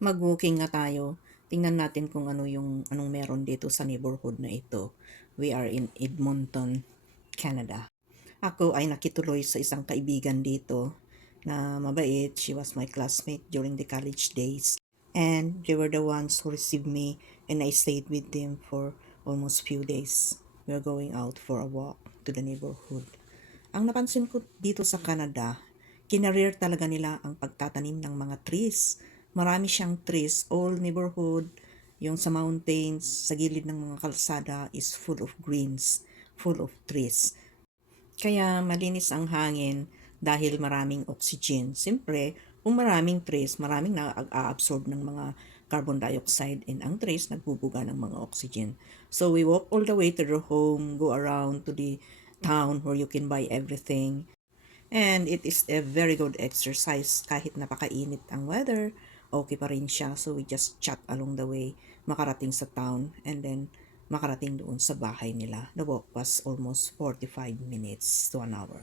mag-walking nga tayo. Tingnan natin kung ano yung anong meron dito sa neighborhood na ito. We are in Edmonton, Canada. Ako ay nakituloy sa isang kaibigan dito na mabait. She was my classmate during the college days. And they were the ones who received me and I stayed with them for almost few days. We were going out for a walk to the neighborhood. Ang napansin ko dito sa Canada, kinareer talaga nila ang pagtatanim ng mga trees. Marami siyang trees, all neighborhood, yung sa mountains, sa gilid ng mga kalsada is full of greens, full of trees. Kaya malinis ang hangin dahil maraming oxygen. Siyempre, kung maraming trees, maraming na-absorb ng mga carbon dioxide and ang trees nagbubuga ng mga oxygen. So we walk all the way to the home, go around to the town where you can buy everything. And it is a very good exercise kahit napakainit ang weather, okay pa rin siya. So we just chat along the way, makarating sa town and then makarating doon sa bahay nila. The walk was almost 45 minutes to an hour.